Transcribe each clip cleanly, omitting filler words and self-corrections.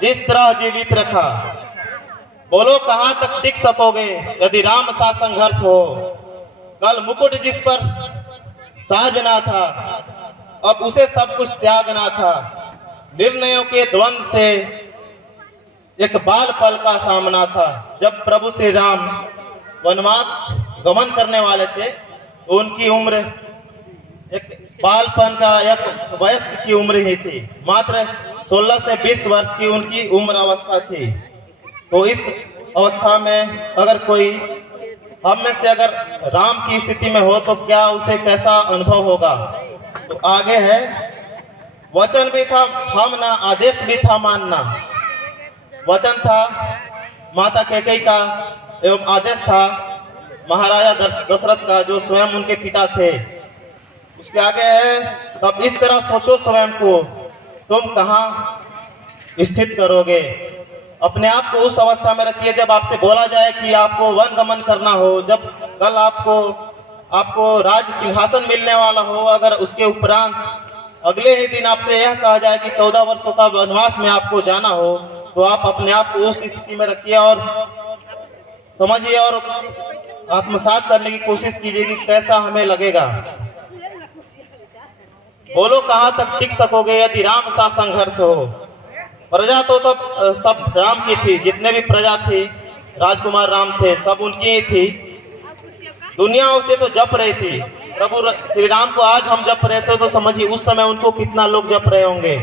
जिस तरह जीवित रखा। बोलो कहाँ तक टिक सकोगे यदि राम सा संघर्ष हो। कल मुकुट जिस पर साजना था, अब उसे सब कुछ त्यागना था। निर्णयों के द्वंद्व से एक बाल पल का सामना था। जब प्रभु श्री राम वनवास गमन करने वाले थे तो उनकी उम्र एक बालपन का एक वयस्क की उम्र ही थी। मात्र 16 से 20 वर्ष की उनकी उम्र अवस्था थी। तो इस अवस्था में अगर कोई हम में से अगर राम की स्थिति में हो तो क्या उसे कैसा अनुभव होगा। तो आगे है, वचन भी था थामना, आदेश भी था मानना। वचन था माता कैकेयी का एवं आदेश था महाराजा दशरथ का, जो स्वयं उनके पिता थे। उसके आगे है, तब इस तरह सोचो स्वयं को, तुम कहाँ स्थित करोगे। अपने आप को उस अवस्था में रखिए जब आपसे बोला जाए कि आपको वन गमन करना हो, जब कल आपको राज सिंहासन मिलने वाला हो, अगर उसके उपरांत अगले ही दिन आपसे यह कहा जाए कि 14 वर्षों का वनवास में आपको जाना हो, तो आप अपने आप को उस स्थिति में रखिए और समझिए और आत्मसात करने की कोशिश कीजिए कि कैसा हमें लगेगा। बोलो कहाँ तक टिक सकोगे यदि राम सा संघर्ष हो। प्रजा तो तब सब राम की थी, जितने भी प्रजा थी, राजकुमार राम थे, सब उनकी ही थी। दुनिया उसे तो जप रही थी। प्रभु श्री राम को आज हम जप रहे थे तो समझिए उस समय उनको कितना लोग जप रहे होंगे।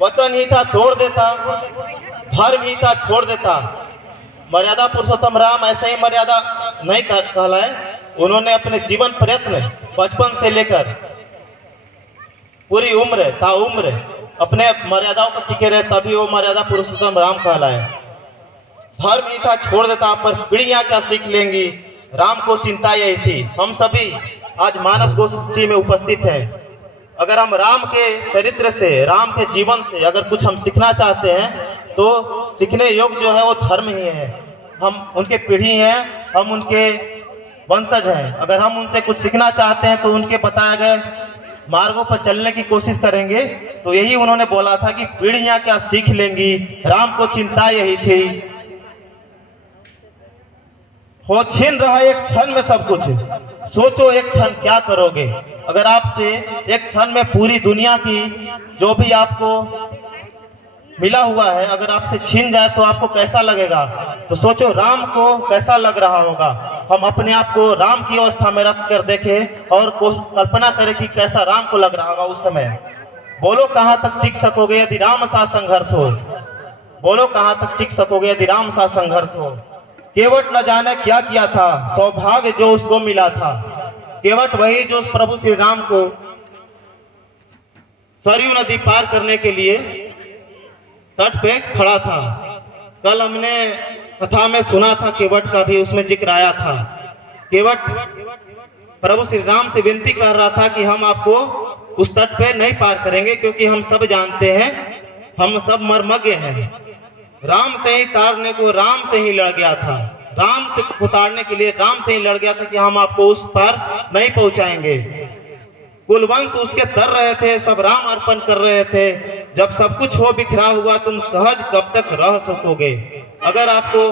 वचन ही था तोड़ देता, धर्म ही था छोड़ देता। मर्यादा पुरुषोत्तम राम ऐसे ही मर्यादा नहीं कहलाए। उन्होंने अपने जीवन प्रयत्न बचपन से लेकर पूरी उम्र ता उम्र अपने मर्यादाओं पर टिके रहे, तभी वो मर्यादा पुरुषोत्तम राम कहलाए। धर्म ही था छोड़ देता, पर पीढ़ियां क्या सीख लेंगी। राम को चिंता यही थी। हम सभी आज मानस गोष्ठी में उपस्थित हैं। अगर हम राम के चरित्र से, राम के जीवन से अगर कुछ हम सीखना चाहते हैं तो सीखने योग्य जो है वो धर्म ही है। हम उनके पीढ़ी हैं, हम उनके वंशज हैं। अगर हम उनसे कुछ सीखना चाहते हैं तो उनके बताए गए मार्गों पर चलने की कोशिश करेंगे। तो यही उन्होंने बोला था कि पीढ़ियां क्या सीख लेंगी, राम को चिंता यही थी। हो छीन रहा एक क्षण में सब कुछ, सोचो एक क्षण क्या करोगे। अगर आपसे एक क्षण में पूरी दुनिया की जो भी आपको मिला हुआ है अगर आपसे छीन जाए तो आपको कैसा लगेगा। तो सोचो राम को कैसा लग रहा होगा। हम अपने आप को राम की अवस्था में रख कर देखें और कल्पना करें कि कैसा राम को लग रहा होगा उस समय। बोलो कहाँ तक टिक सकोगे यदि राम सा संघर्ष हो। बोलो कहाँ तक टिक सकोगे यदि राम सा संघर्ष हो। केवट न जाने क्या किया था, सौभाग्य जो उसको मिला था। केवट वही जो प्रभु श्री राम को सरयू नदी पार करने के लिए तट पे खड़ा था। कल हमने कथा में सुना था केवट का भी, उसमें जिक्र आया था। केवट प्रभु श्री राम से विनती कर रहा था कि हम आपको उस तट पे नहीं पार करेंगे, क्योंकि हम सब जानते हैं, हम सब मर्मज्ञ हैं। राम से ही तारने को राम से ही लड़ गया था, राम से उतारने के लिए राम से ही लड़ गया था कि हम आपको उस पार नहीं पहुंचाएंगे। कुलवंश उसके तर रहे थे, सब राम अर्पण कर रहे थे। जब सब कुछ हो बिखरा हुआ तुम सहज कब तक रह सकोगे। अगर आपको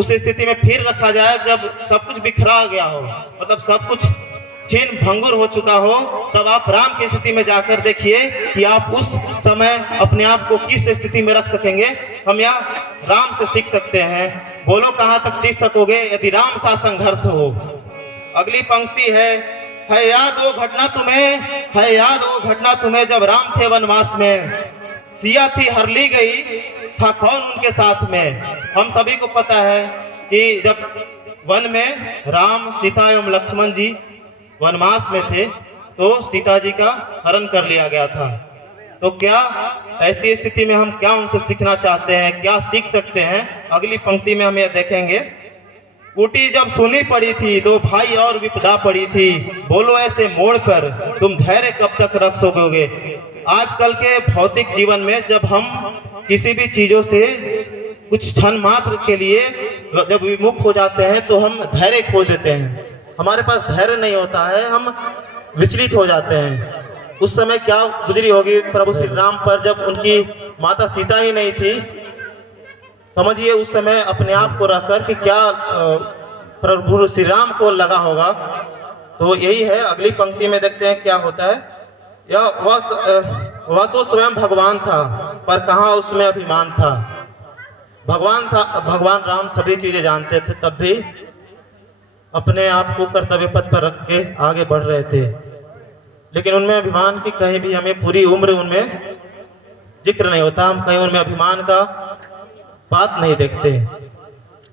उस स्थिति में फिर रखा जाए जब सब कुछ बिखरा गया हो, मतलब सब कुछ छीन भंगुर हो चुका हो, तब आप राम की स्थिति में जाकर देखिए कि आप उस समय अपने आप को किस स्थिति में रख सकेंगे। हम यहाँ राम से सीख सकते हैं। बोलो कहाँ तक टिक सकोगे यदि राम सा संघर्ष हो। अगली पंक्ति है याद वो घटना तुम्हें, है याद वो घटना तुम्हें जब राम थे वनवास में। सिया थी हर ली गई, था कौन उनके साथ में। हम सभी को पता है कि जब वन में राम, सीता एवं लक्ष्मण जी वनवास में थे तो सीता जी का हरण कर लिया गया था। तो क्या ऐसी स्थिति में हम क्या उनसे सीखना चाहते हैं, क्या सीख सकते हैं, अगली पंक्ति में हम यह देखेंगे। ऊटी जब सुनी पड़ी थी, दो भाई और विपदा पड़ी थी। बोलो ऐसे मोड़ पर तुम धैर्य कब तक रख सकोगे। आजकल के भौतिक जीवन में जब हम किसी भी चीजों से कुछ क्षण मात्र के लिए जब विमुख हो जाते हैं तो हम धैर्य खो देते हैं। हमारे पास धैर्य नहीं होता है, हम विचलित हो जाते हैं। उस समय क्या गुजरी होगी प्रभु श्री राम पर जब उनकी माता सीता ही नहीं थी। समझिए उस समय अपने आप को रखकर कि क्या प्रभु श्री राम को लगा होगा। तो यही है, अगली पंक्ति में देखते हैं क्या होता है। वह तो स्वयं भगवान था, पर कहाँ उसमें अभिमान था। भगवान राम सभी चीजें जानते थे, तब भी अपने आप को कर्तव्य पथ पर रख के आगे बढ़ रहे थे। लेकिन उनमें अभिमान की कहीं भी हमें पूरी उम्र उनमें जिक्र नहीं होता, हम कहीं उनमें अभिमान का बात नहीं देखते।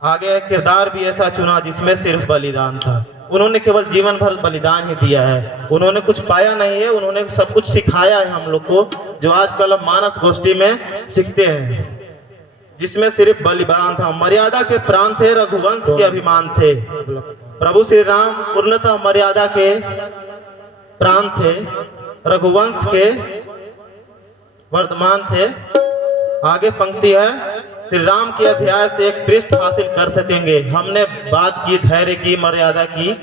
आगे किरदार भी ऐसा चुना जिसमें सिर्फ बलिदान था। उन्होंने केवल जीवन भर बलिदान ही दिया है, उन्होंने कुछ पाया नहीं है, उन्होंने सब कुछ सिखाया है हम लोग को, जो आजकल हम मानस गोष्ठी में सीखते हैं, जिसमें सिर्फ बलिदान था। मर्यादा के प्राण थे, रघुवंश के अभिमान थे। प्रभु श्री राम पूर्णतः मर्यादा के प्राण थे, रघुवंश के वर्धमान थे। आगे पंक्ति है, श्री राम के अध्याय से एक पृष्ठ हासिल कर सकेंगे। हमने बात की धैर्य की, मर्यादा की,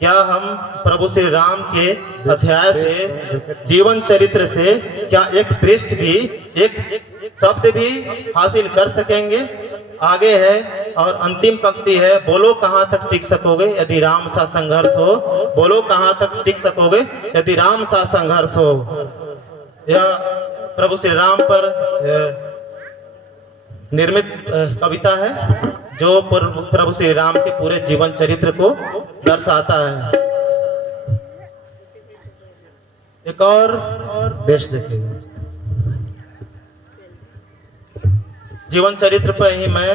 क्या हम प्रभु श्री राम के अध्याय से, जीवन चरित्र से क्या एक पृष्ठ भी, एक शब्द भी हासिल कर सकेंगे? आगे है और अंतिम पंक्ति है, बोलो कहाँ तक टिक सकोगे यदि राम सा संघर्ष हो। बोलो कहाँ तक टिक सकोगे यदि राम सा संघर्ष हो। यह प्रभु श्री राम पर निर्मित कविता है, जो प्रभु श्री राम के पूरे जीवन चरित्र को दर्शाता है। एक और बेश देखेंगे जीवन चरित्र पर ही मैं